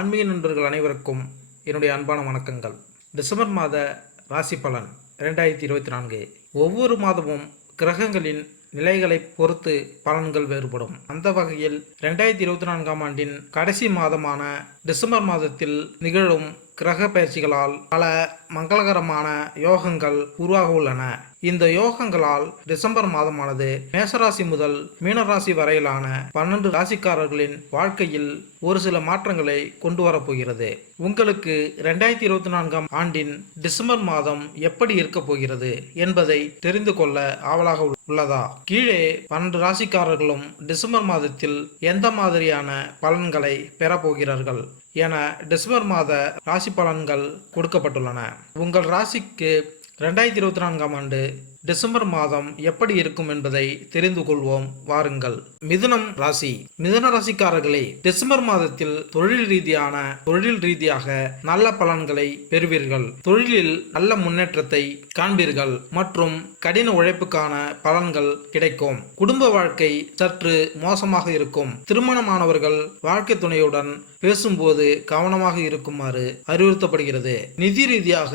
ஆன்மீக நண்பர்கள் அனைவருக்கும் என்னுடைய அன்பான வணக்கங்கள். டிசம்பர் மாத ராசி பலன் 2024. ஒவ்வொரு மாதமும் கிரகங்களின் நிலைகளை பொறுத்து பலன்கள் வேறுபடும். அந்த வகையில் 2024ஆம் ஆண்டின் கடைசி மாதமான டிசம்பர் மாதத்தில் நிகழும் கிரக பயிற்சிகளால் பல மங்களகரமான யோகங்கள் உருவாக உள்ளன. இந்த யோகங்களால் டிசம்பர் மாதமானது மேசராசி முதல் மீனராசி வரையிலான 12 ராசிக்காரர்களின் வாழ்க்கையில் ஒரு சில மாற்றங்களை கொண்டு வரப்போகிறது. உங்களுக்கு 2024ஆம் ஆண்டின் டிசம்பர் மாதம் எப்படி இருக்க போகிறது என்பதை தெரிந்து கொள்ள ஆவலாக உள்ளதா? கீழே 12 ராசிக்காரர்களும் டிசம்பர் மாதத்தில் எந்த மாதிரியான பலன்களை பெறப்போகிறார்கள் என டிசம்பர் மாத ராசி பலன்கள் கொடுக்கப்பட்டுள்ளன. உங்கள் ராசிக்கு 2024ஆம் ஆண்டு டிசம்பர் மாதம் எப்படி இருக்கும் என்பதை தெரிந்து கொள்வோம் வாருங்கள். மிதுனம் ராசி. மிதுன ராசிக்காரர்களே, டிசம்பர் மாதத்தில் தொழில் ரீதியாக நல்ல பலன்களை பெறுவீர்கள். தொழிலில் நல்ல முன்னேற்றத்தை காண்பீர்கள் மற்றும் கடின உழைப்புக்கான பலன்கள் கிடைக்கும். குடும்ப வாழ்க்கை சற்று மோசமாக இருக்கும். திருமணமானவர்கள் வாழ்க்கை துணையுடன் பேசும்போது கவனமாக இருக்குமாறு அறிவுறுத்தப்படுகிறது. நிதி ரீதியாக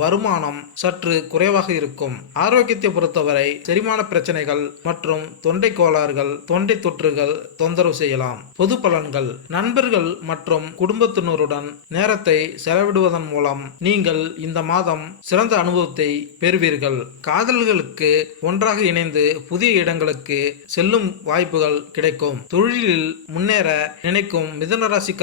வருமானம் சற்று குறைவாக இருக்கும். ஆரோக்கியத்தை பொறுத்தவரை செரிமான பிரச்சனைகள் மற்றும் தொண்டை கோளாறுகள், தொண்டை தொற்றுகள் தொந்தரவு செய்யலாம். பொது பலன்கள். நண்பர்கள் மற்றும் குடும்பத்தினருடன் நேரத்தை செலவிடுவதன் மூலம் நீங்கள் இந்த மாதம் சிறந்த அனுபவத்தை பெறுவீர்கள். காதல்களுக்கு ஒன்றாக இணைந்து புதிய இடங்களுக்கு செல்லும் வாய்ப்புகள் கிடைக்கும். தொழிலில் முன்னேற நினைக்கும் மிதுனராசி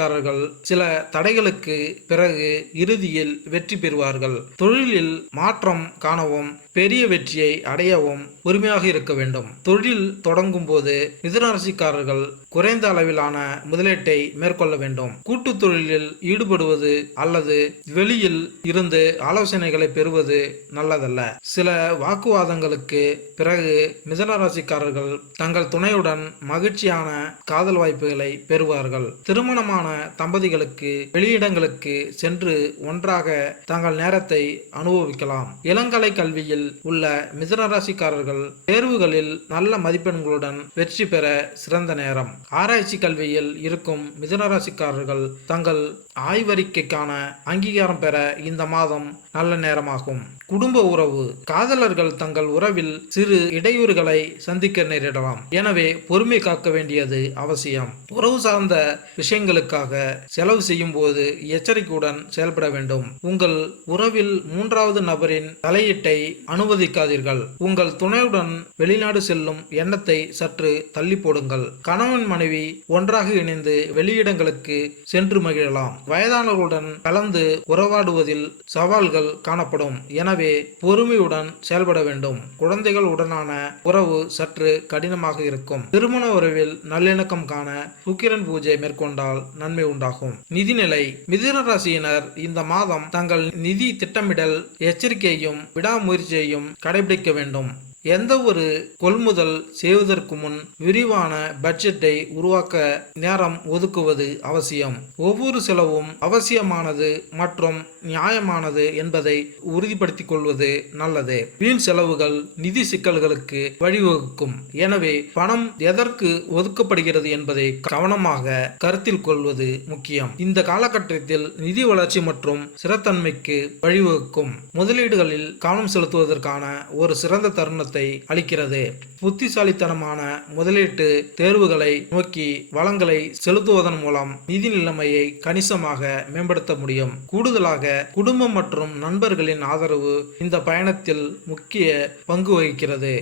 சில தடைகளுக்கு பிறகு இறுதியில் வெற்றி பெறுவார்கள். தொழிலில் மாற்றம் காணவும் பெரிய வெற்றியை அடையவும் உரிமையாக இருக்க வேண்டும். தொழில் தொடங்கும் போது மிதுனராசிக்காரர்கள் குறைந்த அளவிலான முதலீட்டை மேற்கொள்ள வேண்டும். கூட்டு தொழிலில் ஈடுபடுவது அல்லது வெளியில் இருந்து ஆலோசனைகளை பெறுவது நல்லதல்ல. சில வாக்குவாதங்களுக்கு பிறகு மிதுனராசிக்காரர்கள் தங்கள் துணையுடன் மகிழ்ச்சியான காதல் வாய்ப்புகளை பெறுவார்கள். திருமணமான தம்பதிகளுக்கு வெளியிடங்களுக்கு சென்று ஒன்றாக தங்கள் நேரத்தை அனுபவிக்கலாம். இளங்கலை கல்வியில் உள்ள மிதுனராசிக்காரர்கள் தேர்வுகளில் நல்ல மதிப்பெண்களுடன் வெற்றி பெற சிறந்த நேரம். ஆராய்ச்சி கல்வியில் இருக்கும் மிதுனராசிக்காரர்கள் தங்கள் ஆய்வறிக்கைக்கான அங்கீகாரம் பெற இந்த மாதம் நல்ல நேரமாகும். குடும்ப உறவு. காதலர்கள் தங்கள் உறவில் சிறு இடையூறுகளை சந்திக்க நேரிடலாம். எனவே பொறுமை காக்க வேண்டியது அவசியம். உறவு சார்ந்த விஷயங்களுக்காக செலவு செய்யும் போது எச்சரிக்கையுடன் செயல்பட வேண்டும். உங்கள் உறவில் மூன்றாவது நபரின் தலையீட்டை அனுமதிக்காதீர்கள். உங்கள் துணையுடன் வெளிநாடு செல்லும் எண்ணத்தை சற்று தள்ளி போடுங்கள். கணவன் மனைவி ஒன்றாக இணைந்து வெளியிடங்களுக்கு சென்று மகிழலாம். வயதானவர்களுடன் கலந்து உறவாடுவதில் சவால்கள் காணப்படும். எனவே பொறுமையுடன் செயல்பட வேண்டும். குழந்தைகள் உடனான உறவு சற்று கடினமாக இருக்கும். திருமண உறவில் நல்லிணக்கம் காண சுக்கிரன் பூஜை மேற்கொண்டால் நன்மை உண்டாகும். நிதிநிலை. மிதுன ராசியினர் இந்த மாதம் தங்கள் நிதி திட்டமிடல் எச்சரிக்கையையும் விடாமுயற்சியையும் கடைபிடிக்க வேண்டும். எந்த ஒரு கொள்முதல் செய்வதற்கு முன் விரிவான பட்ஜெட்டை உருவாக்க நேரம் ஒதுக்குவது அவசியம். ஒவ்வொரு செலவும் அவசியமானது மற்றும் நியாயமானது என்பதை உறுதிப்படுத்திக் கொள்வது நல்லது. வீண் செலவுகள் நிதி சிக்கல்களுக்கு வழிவகுக்கும். எனவே பணம் எதற்கு ஒதுக்கப்படுகிறது என்பதை கவனமாக கருத்தில் கொள்வது முக்கியம். இந்த காலகட்டத்தில் நிதி வளர்ச்சி மற்றும் ஸ்திரத்தன்மைக்கு வழிவகுக்கும். முதலீடுகளில் கவனம் செலுத்துவதற்கான ஒரு சிறந்த தருணத்தை அளிக்கிறது. புத்திசாலித்தனமான முதலீட்டு தேர்வுகளை நோக்கி வளங்களை செலுத்துவதன் மூலம் நிதி நிலைமையை கணிசமாக மேம்படுத்த முடியும். கூடுதலாக குடும்பம் மற்றும் நண்பர்களின் ஆதரவு இந்த பயணத்தில் முக்கிய பங்கு வகிக்கிறது.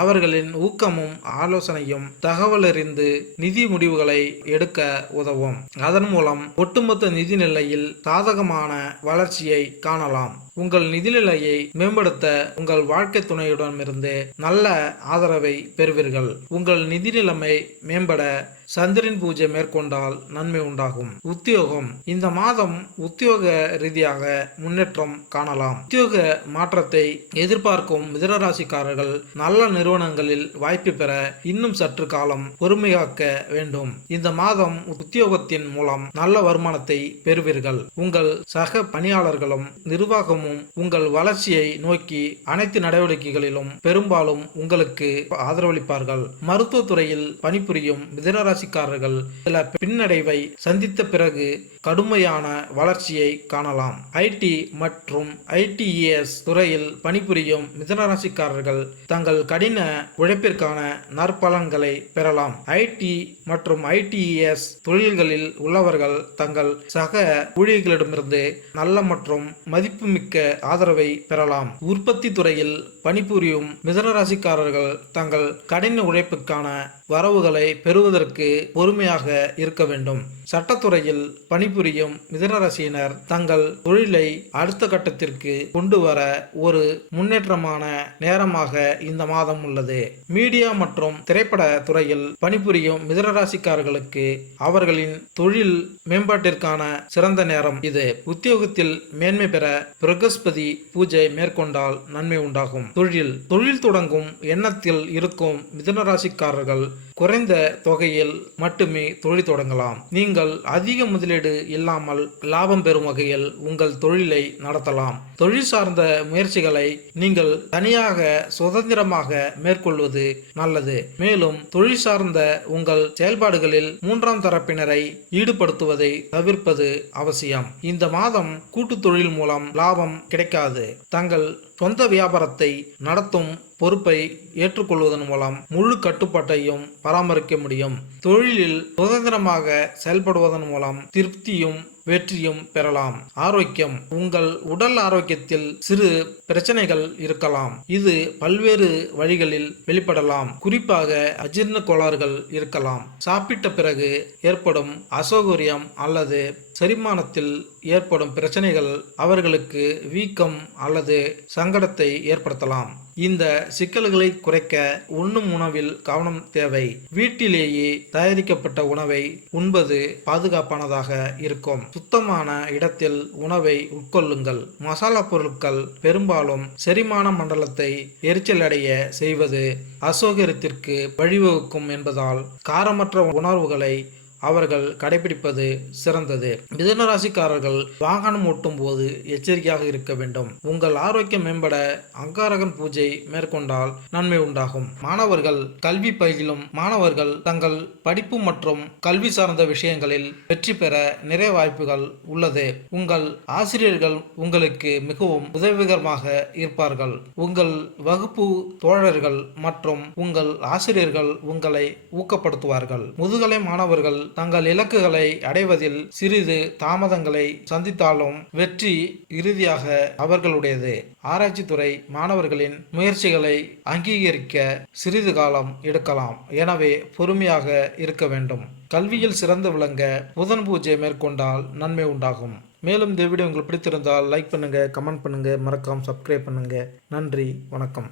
அவர்களின் ஊக்கமும் ஆலோசனையும் தகவலறிந்து நிதி முடிவுகளை எடுக்க உதவும். அதன் மூலம் ஒட்டுமொத்த நிதி நிலையில் சாதகமான வளர்ச்சியை காணலாம். உங்கள் நிதிநிலையை மேம்படுத்த உங்கள் வாழ்க்கை துணையுடனிருந்து நல்ல ஆதரவை பெறுவீர்கள். உங்கள் நிதி நிலைமை மேம்பட சந்திரன் பூஜை மேற்கொண்டால் நன்மை உண்டாகும். உத்தியோகம். இந்த மாதம் உத்தியோக ரீதியாக முன்னேற்றம் காணலாம். உத்தியோக மாற்றத்தை எதிர்பார்க்கும் மிதுனராசிக்காரர்கள் நல்ல நிறுவனங்களில் வாய்ப்பு பெற இன்னும் சற்று காலம் பொறுமையாக்க வேண்டும். இந்த மாதம் உத்தியோகத்தின் மூலம் நல்ல வருமானத்தை பெறுவீர்கள். உங்கள் சக பணியாளர்களும் நிர்வாகமும் உங்கள் வளர்ச்சியை நோக்கி அனைத்து நடவடிக்கைகளிலும் பெரும்பாலும் உங்களுக்கு ஆதரவளிப்பார்கள். மருத்துவ துறையில் பணிபுரியும் மிதுனராசிக்காரர்கள் சில பின்னடைவை சந்தித்த பிறகு கடுமையான வளர்ச்சியை காணலாம். ஐடி மற்றும் ஐடிஇஎஸ் துறையில் பணிபுரியும் மிதுனராசிக்காரர்கள் தங்கள் கடின உழைப்பிற்கான நற்பலன்களை பெறலாம். ஐடி மற்றும் ஐடிஇஎஸ் தொழில்களில் உள்ளவர்கள் தங்கள் சக ஊழியர்களிடமிருந்து நல்ல மற்றும் மதிப்புமிக்க ஆதரவை பெறலாம். உற்பத்தி துறையில் பணிபுரியும் மிதுனராசிக்காரர்கள் தங்கள் கடின உழைப்புக்கான வரவுகளை பெறுவதற்கு பொறுமையாக இருக்க வேண்டும். சட்டத்துறையில் பணிபுரியும் மிதுனராசியினர் தங்கள் தொழிலை அடுத்த கட்டத்திற்கு கொண்டு வர ஒரு முன்னேற்றமான நேரமாக இந்த மாதம் உள்ளது. மீடியா மற்றும் திரைப்பட துறையில் பணிபுரியும் மிதுனராசிக்காரர்களுக்கு அவர்களின் தொழில் மேம்பாட்டிற்கான சிறந்த நேரம் இது. உத்தியோகத்தில் மேன்மை பெற பிரகஸ்பதி பூஜை மேற்கொண்டால் நன்மை உண்டாகும். தொழில் தொடங்கும் எண்ணத்தில் இருக்கும் மிதுனராசிக்காரர்கள் குறைந்த தொகையில் மட்டுமே தொழில் தொடங்கலாம். நீங்கள் அதிக முதலீடு இல்லாமல் லாபம் பெறும் வகையில் உங்கள் தொழிலை நடத்தலாம். தொழில் சார்ந்த முயற்சிகளை நீங்கள் தனியாக சுதந்திரமாக மேற்கொள்வது நல்லது. மேலும் தொழில் சார்ந்த உங்கள் செயல்பாடுகளில் மூன்றாம் தரப்பினரை ஈடுபடுத்துவதை தவிர்ப்பது அவசியம். இந்த மாதம் கூட்டு தொழில் மூலம் லாபம் கிடைக்காது. தங்கள் சொந்த வியாபாரத்தை நடத்தும் பொறுப்பை ஏற்றுக்கொள்வதன் மூலம் முழு கட்டுப்பாட்டையும் பராமரிக்க முடியும். தொழிலில் சுதந்திரமாக செயல்படுவதன் மூலம் திருப்தியும் வெற்றியும் பெறலாம். ஆரோக்கியம். உங்கள் உடல் ஆரோக்கியத்தில் சிறு பிரச்சனைகள் இருக்கலாம். இது பல்வேறு வழிகளில் வெளிப்படலாம். குறிப்பாக அஜீரண கோளாறுகள் இருக்கலாம். சாப்பிட்ட பிறகு ஏற்படும் அசௌகரியம் அல்லது செரிமானத்தில் ஏற்படும் பிரச்சனைகள் அவர்களுக்கு வீக்கம் அல்லது சங்கடத்தை ஏற்படுத்தலாம். இந்த சிக்கல்களை குறைக்க உண்ணும் உணவில் கவனம் தேவை. வீட்டிலேயே தயாரிக்கப்பட்ட உணவை உண்பது பாதுகாப்பானதாக இருக்கும். சுத்தமான இடத்தில் உணவை உட்கொள்ளுங்கள். மசாலா பொருட்கள் பெரும்பாலும் செரிமான மண்டலத்தை எரிச்சலடைய செய்வது அசௌகரியத்திற்கு வழிவகுக்கும் என்பதால் காரமற்ற உணர்வுகளை அவர்கள் கடைபிடிப்பது சிறந்தது. மிதுனராசிக்காரர்கள் வாகனம் ஓட்டும் போது எச்சரிக்கையாக இருக்க வேண்டும். உங்கள் ஆரோக்கியம் மேம்பட அங்காரகன் பூஜை மேற்கொண்டால் நன்மை உண்டாகும். மாணவர்கள் கல்வி பயிலும் மாணவர்கள் தங்கள் படிப்பு மற்றும் கல்வி சார்ந்த விஷயங்களில் வெற்றி பெற நிறைய வாய்ப்புகள் உள்ளது. உங்கள் ஆசிரியர்கள் உங்களுக்கு மிகவும் உதவிகரமாக இருப்பார்கள். உங்கள் வகுப்பு தோழர்கள் மற்றும் உங்கள் ஆசிரியர்கள் உங்களை ஊக்கப்படுத்துவார்கள். முதுகலை மாணவர்கள் தங்கள் இலக்குகளை அடைவதில் சிறிது தாமதங்களை சந்தித்தாலும் வெற்றி இறுதியாக அவர்களுடையது. ஆராய்ச்சி துறை மாணவர்களின் முயற்சிகளை அங்கீகரிக்க சிறிது காலம் எடுக்கலாம். எனவே பொறுமையாக இருக்க வேண்டும். கல்வியில் சிறந்து விளங்க புதன் பூஜை மேற்கொண்டால் நன்மை உண்டாகும். மேலும் இந்த வீடியோ உங்களுக்கு பிடித்திருந்தால் லைக் பண்ணுங்க, கமெண்ட் பண்ணுங்க, மறக்காம சப்ஸ்கிரைப் பண்ணுங்க. நன்றி, வணக்கம்.